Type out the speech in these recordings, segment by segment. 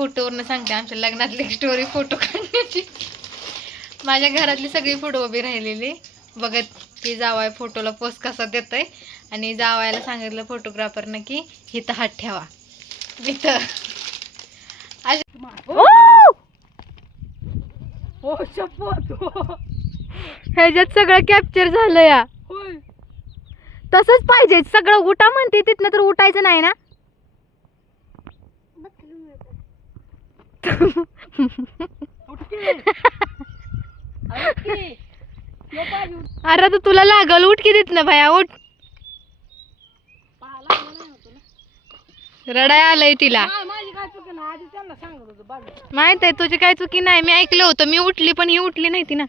फोटोवरनं सांगते आमच्या लग्नातली story photo काढण्याची. माझ्या घरातली सगळी फोटो उभी राहिलेली बघत की जावाय फोटोला पोस्ट कसा देतोय. आणि जावायला सांगितलं फोटोग्राफरनं की इथं हात ठेवा इथं. ह्याच्यात सगळं कॅप्चर झालं या. तसंच पाहिजे सगळं. उठा म्हणते तिथनं तर उठायचं नाही ना. अरे तर तुला लागल. उठ की तिथनं भया उठ. रडाय आलंय तिला. माहित आहे तुझी काय चुकी नाही. मी ऐकलं होतं. मी उठली पण ही उठली नाही ती ना.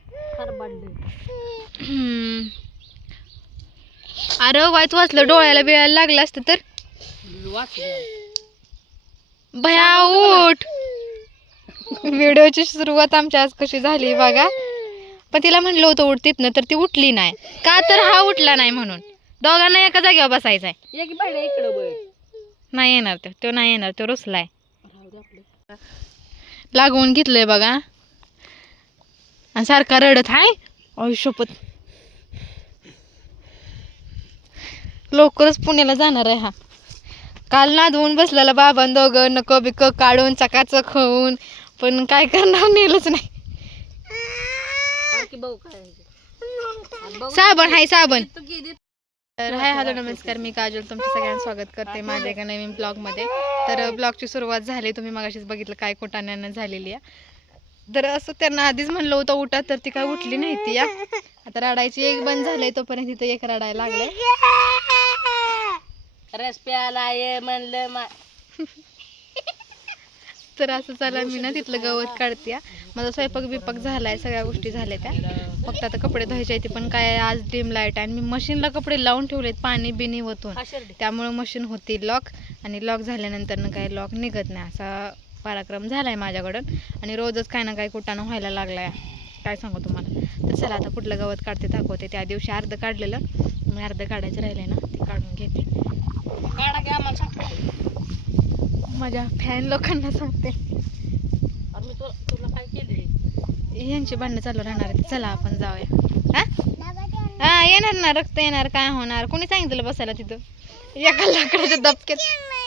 अरे वाईट वाचलं. डोळ्याला बिळायला लागलं असतं तर. भया उठ. व्हिडिओची सुरुवात आमची आज कशी झाली बघा. पण तिला म्हणलं होतं उठ तिथनं तर ती उठली नाही. का तर हा उठला नाही म्हणून. दोघांना एका जागेवर बसायचंय. नाही येणार तो नाही येणार. तो रुसलाय. लागवून घेतलंय बघा आणि सारखा रडत हाय. आयुष्यपत लवकरच पुण्याला जाणार आहे हा. काल नादवून बसलेला बाबा दोघं नको बिक काढून चकाचक होऊन. पण काय करणार नेलंच नाही. साबण हाय साबण. तर हाय हॅलो नमस्कार. मी काजल तुमचं सगळ्यांचं स्वागत करते माझ्या एका नवीन ब्लॉगमध्ये. तर ब्लॉगची सुरुवात झाली. तुम्ही मगाशीच बघितलं काय कुटाण्यानं झालेली आहे. तर असं त्यांना आधीच म्हणलं होतं उठा तर ती काय उठली नाही ती या. आता रडायची एक बंद झालंय तोपर्यंत तिथं एक रडायला लागलंय. रस प्याला ये म्हणलं तर असं चला मी ना तिथलं गवत काढते. माझा स्वयंपाक बिपाक झालाय. सगळ्या गोष्टी झाल्या त्या. फक्त आता कपडे धुवायचे ते पण काय आज डिम लाईट आहे. आणि मी मशीनला कपडे लावून ठेवलेत पाणी बिनी होतून. त्यामुळे मशीन होती लॉक. आणि लॉक झाल्यानंतर काय लॉक निघत नाही असा पराक्रम झालाय माझ्याकडून. आणि रोजच काय ना काय कुटाणं व्हायला लागलाय. काय सांगू तुम्हाला. तर चला आता कुठलं गवत काढते दाखवते. त्या दिवशी अर्ध काढलेलं. मी अर्ध काढायचं राहिलंय ना ते काढून घेते. माझ्या फॅन लोकांना सांगते. यांची भांडणं चालू राहणार आहेत. चला आपण जाऊया. हा येणार ना. रक्त येणार काय होणार. कोणी सांगितलं बसायला तिथं. एका लाकडाच्या दबक्यात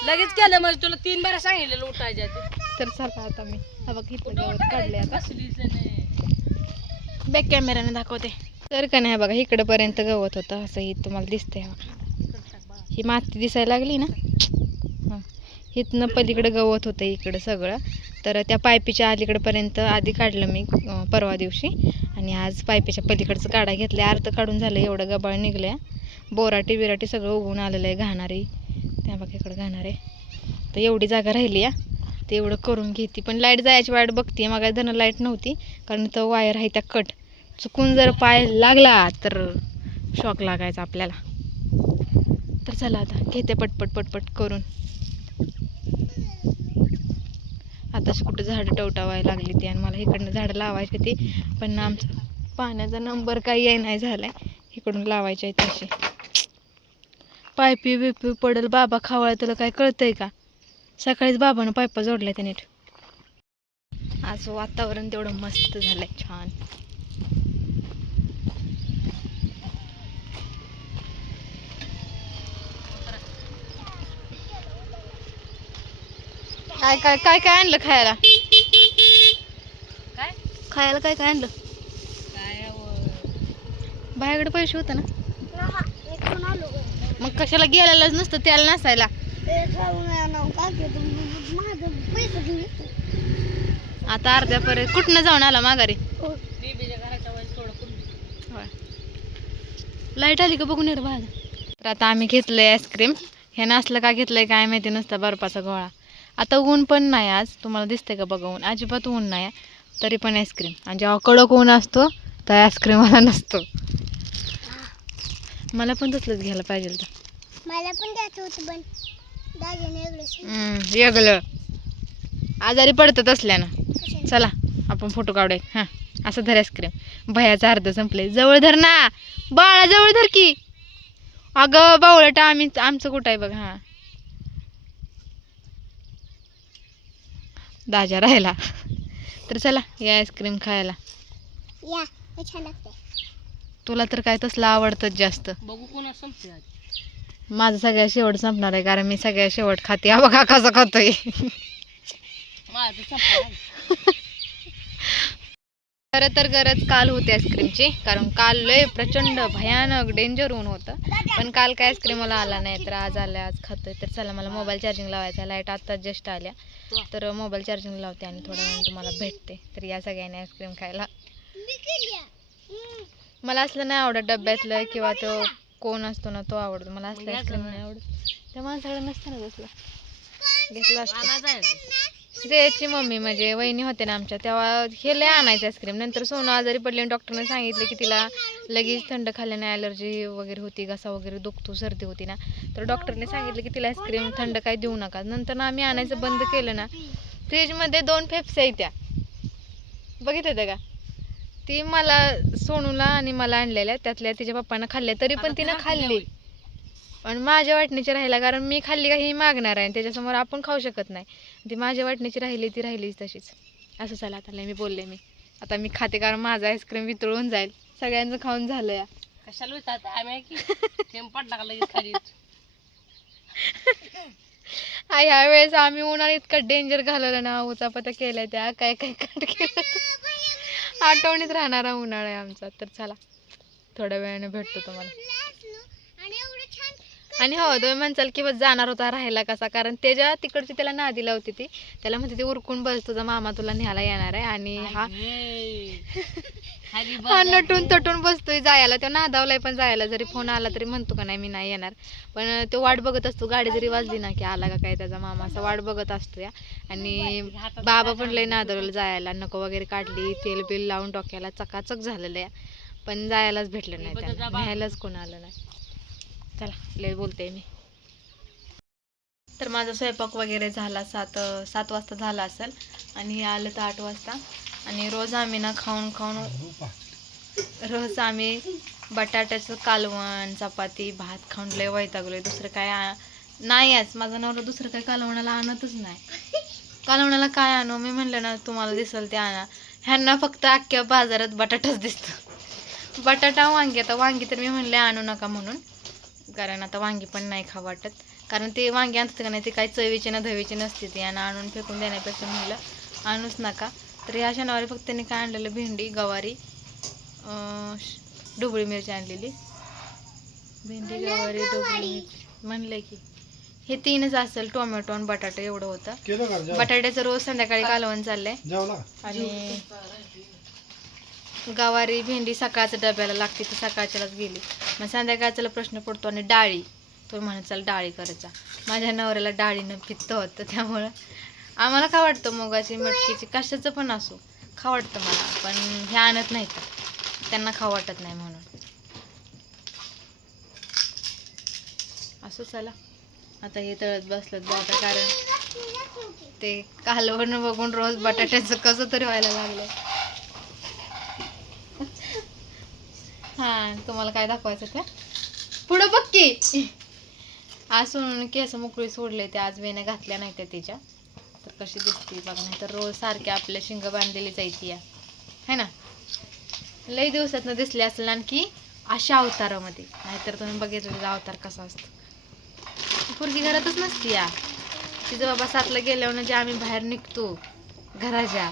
लगेच केलं म्हणजे तुला 3 बारा सांगितलेलं उठायच्या. तर चला आता मी हा बघ इथलं गवत काढले. आता बॅक कॅमेराने दाखवते. तर का नाही बघा इकडं पर्यंत गवत होतं. असं ही तुम्हाला दिसतंय बघा. ही माती दिसायला लागली ना. इथनं पलीकडे गवत होतं इकडं सगळं. तर त्या पायपीच्या अलीकडपर्यंत आधी काढलं मी परवा दिवशी. आणि आज पायपीच्या पलीकडचं काढा घेतलं. अर्ध काढून झालं. एवढं गबाळ निघलं. बोराटी बिराटी सगळं उगवून आलेलं आहे. घाणारी त्या बघा इकडं घाणार आहे. तर एवढी जागा राहिली या. ते एवढं करून घेते. पण लाईट जायची वाट बघते. मग धन लाईट नव्हती कारण तो वायर आहे त्या कट. चुकून जर पाय लागला तर शॉक लागायचा आपल्याला. तर चला आता घेते पटपट पटपट करून. आताच कुठं झाडं टवटावायला लागली ती. आणि मला इकडनं झाडं लावायची ती. पण आमचा पाण्याचा नंबर काही आहे नाही झालाय. इकडून लावायची आहे तशी. पायपी बिपी पडल बाबा खावाळ. तुला काय कळतंय का. सकाळीच बाबानं पायपा जोडल्या त्या नीट. आज वातावरण तेवढं मस्त झालंय छान. काय काय काय काय आणलं खायला. काय खायला काय काय आणलं. बाहेरकडे पैसे होते ना. मग कशाला गेलेलंच नसतं त्याला नसायला. आता अर्ध्यापर्यंत कुठनं जाऊन आला माघारी. लाईट आली का बघून ये बाहेर. तर आता आम्ही घेतलंय आईस्क्रीम. हे असलं का घेतलंय काय माहिती नसतं. बर्फाचा गोळा. आता ऊन पण नाही आज. तुम्हाला दिसतंय का बघा ऊन. अजिबात ऊन नाही तरी पण आईस्क्रीम. आणि जेव्हा कडक ऊन असतो तर आईस्क्रीम वाला नसतो. मला पण तसलंच घ्यायला पाहिजे तर. मला पण द्यायचं होतं पण वेगळं आजारी पडतात असल्यानं. चला आपण फोटो काढूया. हां असं धर आईस्क्रीम. भयाचं अर्ध संपलंय. जवळ धर ना बाळा. जवळ धर की. अगं बावळट आमचं कुठं आहे बघ. हां दाजा राहिला. तर चला या आईस्क्रीम खायला. या हे छान लागते. तुला तर काय तसलं आवडतं जास्त. बघू कोणा संपते आज. माझं सगळ्यात शेवट संपणार आहे कारण मी सगळ्यात शेवट खाते. हा बघा कसं खातोय. माझं संपलं. खरं तर गरज काल होती आईस्क्रीमची कारण काल लय प्रचंड भयानक डेंजर ऊन होतं. पण काल काय आईस्क्रीम मला आला नाही तर आज आल्या आज खातोय. तर चला मला मोबाईल चार्जिंग लावायचा. लाईट आत्ताच जस्ट आल्या तर मोबाईल चार्जिंग लावते आणि थोड्या वेळाने तुम्हाला भेटते. तर या सगळ्यांनी आईस्क्रीम खायला. मला असलं नाही आवडत डब्यातलं किंवा तो कोण असतो ना तो आवडतो. मला असलं आईस्क्रीम नाही आवडत. त्या माणसाकडे नसतं ना तसलं घेतलं असतं. त्याची मम्मी म्हणजे वहिनी होते ना आमच्या तेव्हा हे लय आणायचं आईस्क्रीम. नंतर सोनं आजारी पडली आणि डॉक्टरने सांगितलं की तिला लगेच थंड खाल्ल्याने ॲलर्जी वगैरे होती, घसा वगैरे दुखतो, सर्दी होती ना. तर डॉक्टरने सांगितलं की तिला आईस्क्रीम थंड काय देऊ नका. नंतर ना आम्ही आणायचं बंद केलं ना. फ्रीजमध्ये 2 फेप्स्या त्या बघितलं का. ती मला सोनूला आणि मला आणलेल्या त्यातल्या तिच्या पप्पांना खाल्ल्या तरी पण तिनं खाल्ली. पण माझ्या वाटणीची राहिला कारण मी खाल्ली का ही मागणार आहे त्याच्यासमोर आपण खाऊ शकत नाही. ती माझ्या वाटणीची राहिली ती राहिलीच तशीच. असं झालं. आता मी बोलले मी आता मी खाते कारण माझं आईस्क्रीम वितळून जाईल. सगळ्यांचं खाऊन झालं या. कशाला विचारता आम्ही की थेंब पडला का लगेच खाली. ह्या वेळेस आम्ही उन्हाळ्यात इतकं डेंजर घालवलं ना. उचापत्या केल्या त्या काय काय काट केलं. आठवणीत राहणारा उन्हाळा आहे आमचा. तर चला थोड्या वेळाने भेटतो तुम्हाला. आणि हो तुम्ही म्हणचाल की बस जाणार होता राहायला कसा कारण त्याच्या तिकडची त्याला नादी लावती ती. त्याला म्हणते ती उरकून बस तुझा मामा तुला न्यायला येणार आहे. आणि हा नटून तटून बसतोय जायला. तो नादावलाय पण जायला जरी फोन आला तरी म्हणतो का नाही मी नाही येणार. पण तो वाट बघत असतो. गाडी जरी वाजली ना की आला का काय त्याचा मामा असं वाट बघत असतो या. आणि बाबा पण लय नादावलं जायला. नको वगैरे काढली तेल बिल लावून डोक्याला चकाचक झालेलं या. पण जायलाच भेटलं नाही त्याला. न्यायलाच कोण आलं नाही. चला लय बोलते मी. तर माझा स्वयंपाक वगैरे झाला 7 वाजता झाला असेल आणि आलं तर 8 वाजता. आणि रोज आम्ही ना खाऊन रोज आम्ही बटाट्याचं कालवण चपाती भात खाऊन लय वैतागलोय. दुसरं काय नाहीच. माझा नवरा दुसरं काय कालवणाला आणतच नाही. कालवणाला काय आणू मी म्हणलं ना तुम्हाला दिसल ते आणा. ह्यांना फक्त अख्ख्या बाजारात बटाटाच दिसतो. बटाटा वांगी. आता वांगी तर मी म्हणले आणू नका म्हणून कारण आता वांगी पण नाही खावं वाटत. कारण ते वांगी आणतात का नाही ते काही चवीचे ना धवीचे नसते ते. आणि आणून फेकून देण्यापेक्षा म्हणलं आणूच नका. तर ह्या शनिवारी फक्त त्यांनी काय आणलेलं भेंडी गवारी ढोबळी मिरची आणलेली. भेंडी गवारी ढोबळी मिरची म्हणले की हे 3च असेल. टोमॅटो आणि बटाटा एवढं होतं. बटाट्याचं रोज संध्याकाळी कालवण चाललंय. आणि गवारी भेंडी सकाळच्या डब्याला लागते ती सकाळच्यालाच गेली. मग संध्याकाळच्याला प्रश्न पडतो. आणि डाळी तो म्हणत चल डाळी करायचा. माझ्या नवऱ्याला डाळीनं पित्त होतं त्यामुळं आम्हाला खा वाटतं मुगाची मटकीची कशाचं पण असो खा वाटतं मला. पण हे आणत नाही तर त्यांना खाऊ वाटत नाही म्हणून असं. चला आता हे तळत बसलं जातं कारण ते कालवण बघून रोज बटाट्याचं कसं तरी व्हायला लागलं. हां तुम्हाला काय दाखवायचं त्या पुढं बघ की. आज सोनूने केस मोकळी सोडले ते आज वेण्या घातल्या नाही त्या तिच्या. तर कशी दिसते बघ. नाही तर रोज सारखे आपल्या शिंग बांधलेली जायची या है ना. लई दिवसातनं दिसले असेल आणखी अशा अवतारामध्ये. नाहीतर तुम्ही बघितलं तिचा अवतार कसा असतो. पोरगी घरातच नसती या. तिचं बाबा 7ला गेल्यावर जे आम्ही बाहेर निघतो घराच्या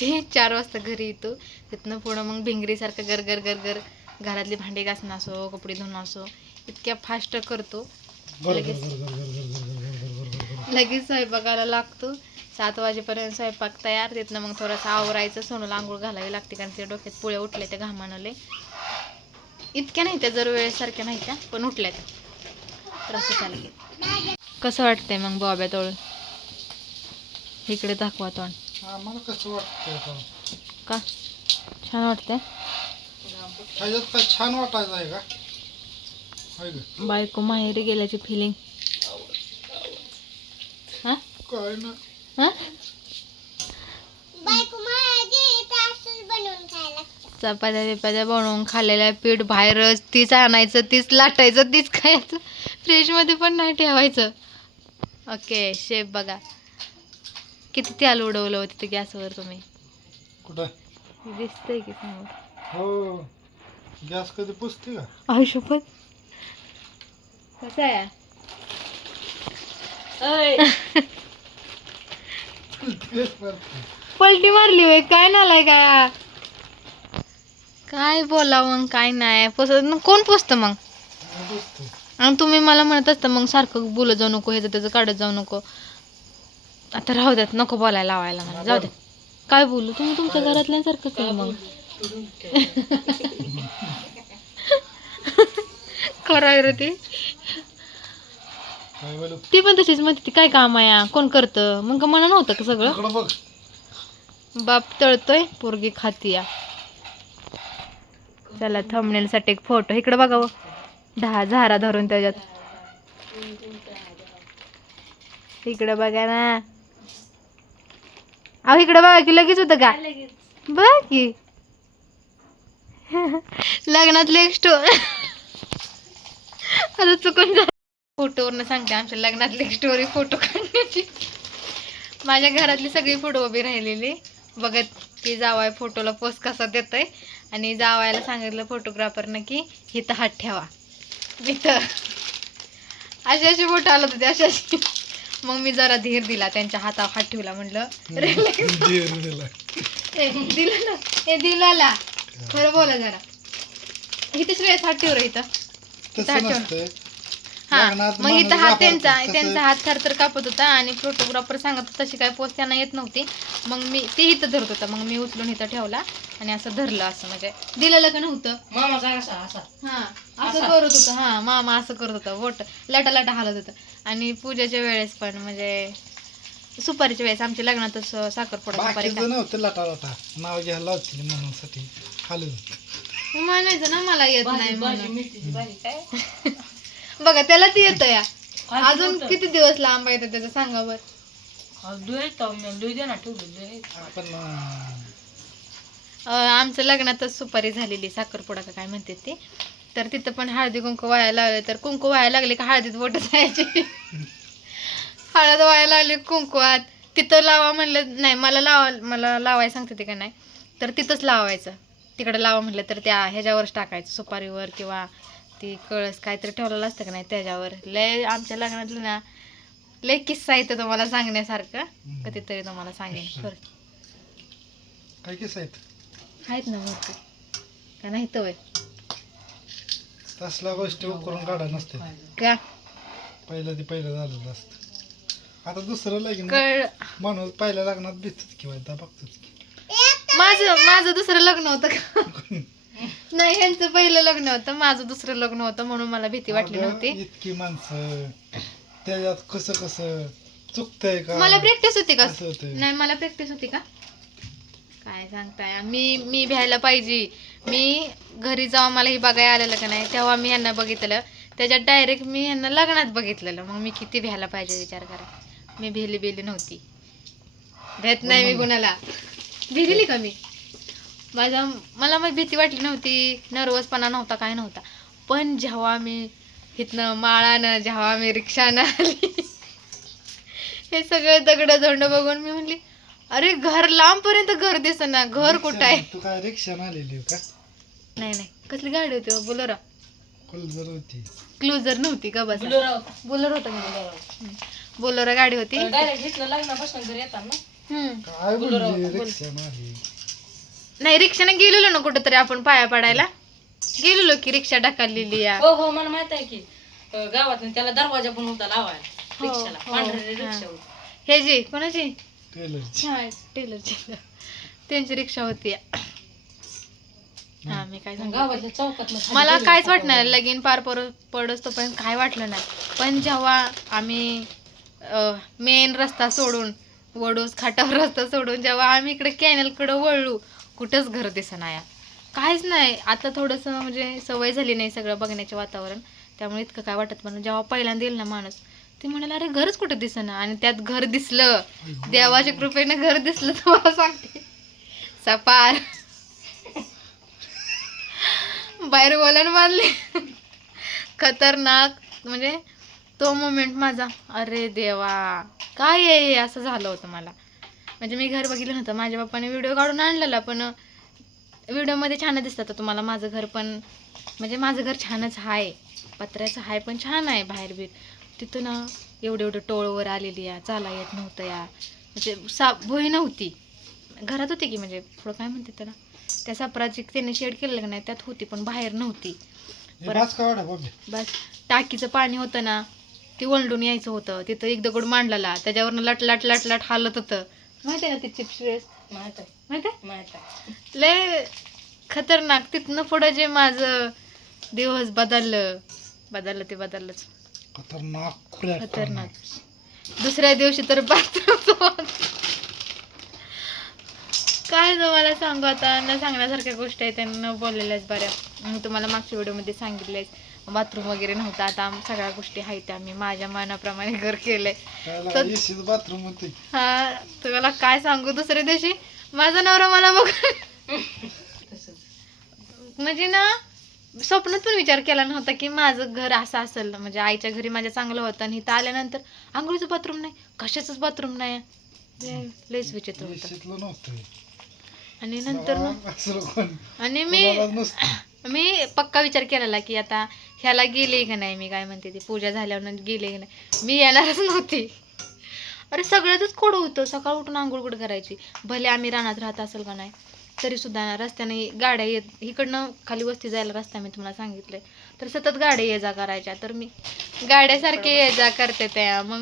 ते 4 वाजता घरी येतो. तिथनं पुढं मग भिंगरीसारखं गरगर गरगर घरातली भांडी घासणं असो कपडे धुणं असो इतक्या फास्ट करतो. लगेच स्वयंपाकाला लागतो. 7 वाजेपर्यंत स्वयंपाक तयार. तिथनं मग थोडंसं आवरायचं. सोनूला आंघोळ घालावी लागते कारण तिच्या डोक्यात पुळ्या उठल्या त्या घामानं लय. इतक्या नाही त्या जर वेळेसारख्या नाही त्या पण उठल्या त्या. तर असं चालेल. कसं वाटतंय मग बॉब्या तोळून इकडे दाखवा तोंड. मला कसं वाटतं का छान वाटतंय. ह्याच्यात काय छान वाटायचं आहे का बायको माहेरी गेल्याची फिलिंग. हा काय ना हा बायको माझी तासच बनवून खायला. चपात्या बिपात्या बनवून खाल्लेल्या पीठ बाहेरच तीच आणायचं तीच लाटायचं तीच खायचं. फ्रीजमध्ये पण नाही ठेवायचं. ओके शेफ बघा किती तेल उडवलं होतं तिथे गॅसवर तुम्ही. कुठं हे दिसतंय की समोर. हो गॅस कधी पुसते का आयुष्यपत कसं आहे ऐ, तेच करते. पलटी मारली होय काय नालाय काय काय बोला मग काय नाही कोण पोचतं मग. मी पुसते. आणि तुम्ही मला म्हणत असता मग सारखं बोलत जाऊ नको ह्याचं त्याचं काढत जाऊ नको. आता राहू द्यात नको बोलायला लावायला मला जाऊ द्या. काय बोलू तुम्ही तुमच्या घरातल्यांसारखंच आहे मग. खरं आहे रे ते. काय बोलू ती पण तशीच म्हणते ती काय काम आहे कोण करतं मग मला नव्हतं का सगळं. इकडं बघ बाप तळतोय पोरगी खातीया. चला थंबनेल साठी एक फोटो इकडे बघा हो. 10 झारा धरून त्याच्यात. इकडे बघा ना. अहो इकडे बघा की लगेच होतं का बघ की. लग्नातले एक स्टोरी आता चुकून फोटोवरनं सांगते आमच्या लग्नातली एक स्टोरी फोटो काढण्याची. माझ्या घरातली सगळी फोटो उभी राहिलेली बघत की जावाय फोटोला पोस्ट कसा देतोय. आणि जावायला सांगितलं फोटोग्राफरनं की इथं हात ठेवा इथं अशी अशी फोटो आलं होते अशी. मग मी जरा धीर दिला त्यांच्या हातावर हात ठेवला म्हणलं दिला. दिला ना हे दिलाला खरं बोला जरा इथेच वेळेस हात ठेव रे इथं. तसं नसतंय हा लग्नात मग इथं माणूस हात वापरतो. त्यांचा हात थरथर कापत होता आणि फोटोग्राफर सांगत होता तशी काय पोस्ट त्यांना येत नव्हती. मग मी ते इथं धरत होता मग मी उचलून इथं ठेवला आणि असं धरलं असं म्हणजे दिलेलं का नव्हतं. मामा सांग असा असा हा असं करत होतं. हा मामा असं करत होता बोट लाटा लाटा हालत होतं. आणि पूजेच्या वेळेस पण म्हणजे सुपारीच्या वेळेस आमच्या लग्नातच साखरपुडा सुपारी बाकीचं नव्हतं लाटा लाटा नाव घ्यायला लावतील म्हणून साठी खाली म्हणायचं ना मला येत नाही भाजी भाजी म्हणून. मिरचीची भाजी काय बघा त्याला ती येतं या काय अजून होतं? किती दिवस लांब येतं त्याचं सांगा बरं. लुई दे ना ठेवलं आपण आमचं लग्नातच सुपारी झालेली साखरपुडा का काय म्हणते ते. तर तिथं पण हळदी कुंकू व्हायला लागले तर कुंकू व्हायला लागले का हळदीत बोट जायची. हळद व्हायला लागली कुंकवात तिथं लावा म्हणलं नाही मला लावायला सांगते ते का नाही तर तिथंच लावायचं. तिकडे लावा म्हटलं तर त्या ह्याच्यावरच टाकायचं सुपारीवर किंवा ती कळस काहीतरी ठेवलेलं असतं का नाही त्याच्यावर. लय आमच्या लग्नातलं ना लय किस्सा येतं तुम्हाला सांगण्यासारखं कधीतरी तुम्हाला सांगेन खरं. काय किस आहेत आहेत ना भरपूर का नाही तर तसल्या गोष्टी करून काढा नसते का पहिलं झालेलं असतं. आता दुसरं लगीन कळ माणूस पहिल्या लग्नात भिजत किंवा बघतोच की. माझं दुसरं लग्न होतं का नाही ह्यांचं पहिलं लग्न होतं माझं दुसरं लग्न होतं म्हणून मला भीती वाटली अगं, नव्हती. इतकी माणसं त्याच्यात कसं कसं चुकतंय का मला प्रॅक्टिस होती का असं होतंय. नाही मला प्रॅक्टिस होती का काय सांगताय. मी भ्यायला पाहिजे. मी घरी जेव्हा मला ही बघायला आलेलं का नाही तेव्हा मी ह्यांना बघितलं त्याच्यात डायरेक्ट मी ह्यांना लग्नात बघितलेलं मग मी किती भ्यायला पाहिजे विचार करा. मी भेली नव्हती भेट नाही मी कुणाला भिलेली का मी मला मग भीती वाटली नव्हती नर्वसपणा नव्हता काय नव्हता. पण जेव्हा मी इथनं माळानं जेव्हा मी रिक्षानं आली हे सगळं दगड धोंड बघून मी म्हणली अरे घर लांबपर्यंत घर दिसना घर कुठं आहे. तू काय रिक्षा आलेली का नाही कसली गाडी होती बोलर कुलजर होती क्लुझर नव्हती का बस होता बोलर होतं बोलर गाडी होती. डायरेक्ट घेतलं लग्नापासून घरी येतात ना काय बोलली रिक्षा आली नाही रिक्षाने गेलेलो ना कुठंतरी आपण पाया पडायला गेलेलो की रिक्षा ढकललेली या. हो हो मला माहित आहे की गावात त्याला दरवाजा पण होता लावायला हो, रिक्षाला हो, पांढरी हा. रिक्षा होती. हे जी कोणाची टेलरची टेलरची त्यांची रिक्षा होती. हा मी काय सांगू गावाच्या चौकात मला काहीच वाटणार नाही. लगीन पार पडस तोपर्यंत काय वाटलं नाही. पण जेव्हा आम्ही मेन रस्ता सोडून वडूस खाटावर रस्ता सोडून जेव्हा आम्ही इकडे कॅनलकडे वळलो कुठंच घर दिसेना या काहीच नाही. आता थोडंसं म्हणजे सवय झाली नाही सगळं बघण्याचे वातावरण त्यामुळे इतकं काय वाटत पण जेव्हा पहिल्यांदा येईल ना माणूस ते म्हणाला अरे घरच कुठं दिसेना आणि त्यात घर दिसलं देवाच्या कृपेने घर दिसलं तुम्हाला सांगते सपार बाहेर वलन मारले खतरनाक. म्हणजे तो मोमेंट माझा अरे देवा काय आहे असं झालं होतं मला. म्हणजे मी घर बघितलं नव्हतं, माझ्या पप्पाने व्हिडिओ काढून आणलेला, पण व्हिडिओमध्ये छान दिसतं. तर तुम्हाला माझं घर पण म्हणजे माझं घर छानच आहे, पत्र्याचं आहे पण छान आहे. बाहेर बीर तिथं ना एवढं टोळवर आलेली या, चाला येत नव्हतं या, म्हणजे भुई नव्हती, घरात होती की म्हणजे पुढं काय म्हणते त्याला, त्या सापराची त्याने शेड केलेलं का नाही त्यात होती, पण बाहेर नव्हती. बस टाकीचं पाणी होतं ना, ते ओलंडून यायचं होतं. तिथं एक दगड मांडलेला, त्याच्यावरनं लट लट लट लट हालत होतं. माहिती आहे ना ते चिप्स वेळेस, माहिती आहे लय खतरनाक. तिथनं पुढं जे माझं दिवस बदललं ते बदललंच, खतरनाक. दुसऱ्या दिवशी तर बाथरूम काय तुम्हाला सांगू आता, न सांगण्यासारख्या गोष्टी आहेत त्यांना न बोललेल्याच बऱ्या. मी तुम्हाला मागच्या व्हिडिओमध्ये सांगितलंय बाथरूम वगैरे नव्हता, आता सगळ्या गोष्टी आहेत. आम्ही माझ्या मनाप्रमाणे घर केलंय. बाथरूम होते. हा तुम्हाला काय सांगू, दुसऱ्या दिवशी माझा नवरा मला बघ म्हणजे ना स्वप्नात पण विचार केला नव्हता की माझं घर असं असेल. म्हणजे आईच्या घरी माझ्या चांगलं होतं आणि इथं आल्यानंतर आंघोळीचं बाथरूम नाही, कशाचंच बाथरूम नाही, लयच विचित्र होतं. आणि नंतर आणि मी पक्का विचार केलेला की आता ह्याला गेले का नाही, मी काय म्हणते ती पूजा झाल्यावर गेले का नाही, मी येणारच नव्हती. अरे सगळ्यातच खोडं होतं. सकाळ उठून आंघोळ कुठं करायची, भले आम्ही रानात राहत असेल का नाही तरी सुद्धा रस्त्याने गाड्या येत, इकडनं खाली वस्ती जायला रस्ता मी तुम्हाला सांगितलंय, तर सतत गाड्या ये जा करायच्या, तर मी गाड्यासारखे ये जा करते त्या, मग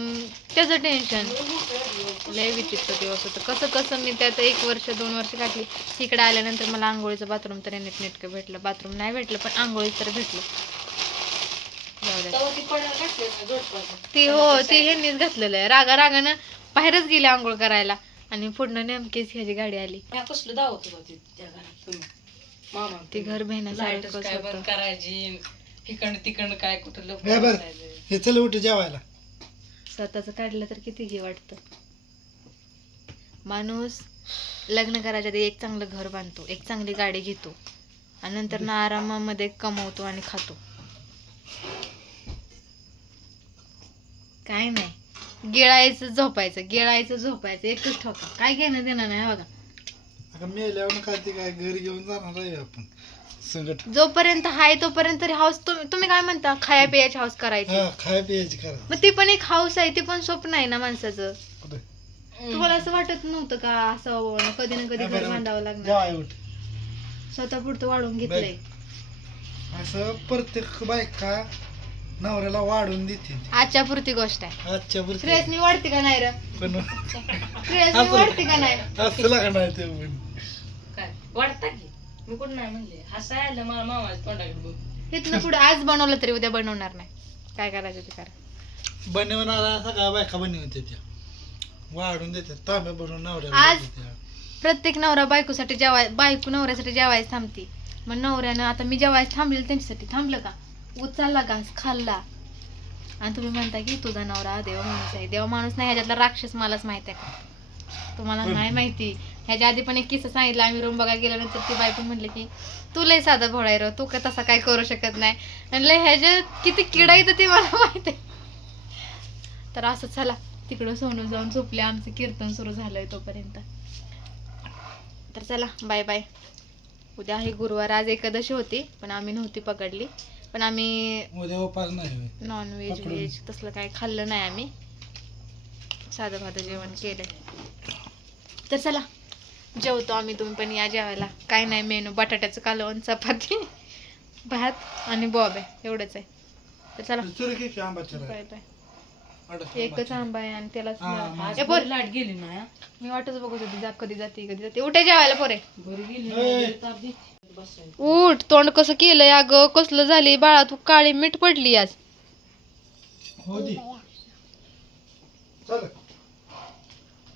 त्याचं टेन्शन. लय विचित्र दिवस होतं. कसं मी त्यात 1 वर्ष 2 वर्ष काढली. इकडे आल्यानंतर मला आंघोळीचं बाथरूम तरी नीटनेटकं भेटलं, बाथरूम नाही भेटलं पण आंघोळी तर भेटलं. ती हो ती ह्यांनीच घातलेलं आहे, रागानं बाहेरच गेले आंघोळ करायला आणि पुढनं नेमकीच ह्याची गाडी आली. कसलं दावत होती त्या घरात तुम्ही मामा, ते घर लाईटच काय बंद करायची, इकडं तिकडं काय कुठं हे चल उठ जेवायला. स्वतःच काढलं तर किती हे वाटतं. माणूस लग्न करायच्या आधी एक चांगलं घर बांधतो, एक चांगली गाडी घेतो आणि नंतर ना आरामामध्ये कमवतो आणि खातो. काय नाही, गिळायचं झोपायचं एकच ठोका, काय घेणं देणं नाही बघा. आता मेल्यावर काय ते काय घरी घेऊन जाणार आहे आपण संगत. जोपर्यंत हाय तोपर्यंत तरी हाऊस, तुम्ही काय म्हणता, खाया पियाची हाऊस करायची. खाय प्यायची करा, मग ती पण एक हाऊस आहे, ती पण स्वप्न आहे ना माणसाचं. तुम्हाला असं वाटत नव्हतं का असं कधी ना कधी घर बांधावं लागणार, स्वतः पुरतं वाढून घेतलंय. असं प्रत्येक बायका नवऱ्याला वाढून देते. आजच्या पुरती गोष्ट आहे. आजच्या पुरती श्रेयसनी वाढते का नाही रे, पण श्रेयसनी वाढते का नाही. असं लागणार ते पण काय वाटतं की मी कुठं नाही म्हणले, हसायला मला मामाच्या तोंडाकडे बघ. इथनं पुढे आज बनवलं तरी उद्या बनवणार नाही, काय करायचं ते करा. बनवणारा सगळ्या बायका बनवते त्या, वाढून देतात तांब्या बनवून नवऱ्याला आज देतात. प्रत्येक नवरा बायकोसाठी बायको नवऱ्यासाठी जेवायला थांबते. मग नवऱ्यानं आता मी जेवायला थांबलेलं त्यांच्यासाठी थांबलं का, उचलला घास खाल्ला आणि तुम्ही म्हणता की तुझा नवरा देव माणूस आहे. देव माणूस नाही, ह्याच्यातला राक्षस मलाच माहित आहे का, तुम्हाला नाही माहिती. ह्याच्या आधी पण एक किस्सा सांगितला, आम्ही रूम बघायला गेल्यानंतर ती बाई पण म्हणले की तू लय साधा भोळा आहे रे, तू का तसा काय करू शकत नाही, म्हणलं ह्याच्यात किती किडा येतं ते मला माहित आहे. तर असं चला तिकडं सोनू जाऊन झोपले, आमचं कीर्तन सुरू झालंय तोपर्यंत. तर चला बाय बाय. उद्या आहे गुरुवार, आज एकादशी होती पण आम्ही नव्हती पकडली, पण आम्ही उद्या उपास नाही नॉनव्हेज व्हेज तसलं काय खाल्लं नाही, आम्ही साधं भातं जेवण केलंय. तर चला जेवतो आम्ही, तुम्ही पण या जेवायला. काय नाही मेनू, बटाट्याचं कालवण, चपाती, भात आणि बॉब आहे, एवढंच आहे. तर चला बाय बाय. एकच आंबा आहे आणि त्याला लाईट गेली ना, मी वाटच बघत होती कधी जाते. उठे जेवायला पोरे, घरी गेली उठ. तोंड कसं केलंय अगं, कसलं झाली बाळा, तू काळी मीठ पडली आज.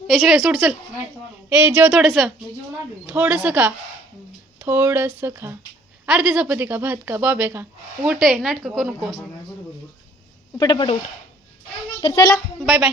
श्रेय सुट चल, ए जेव थोडस खा, अर्धी चपाती का, भात का, बॉबे का, उठ. नाटक करू नकोस, पटापट उठ. तर चला बाय बाय.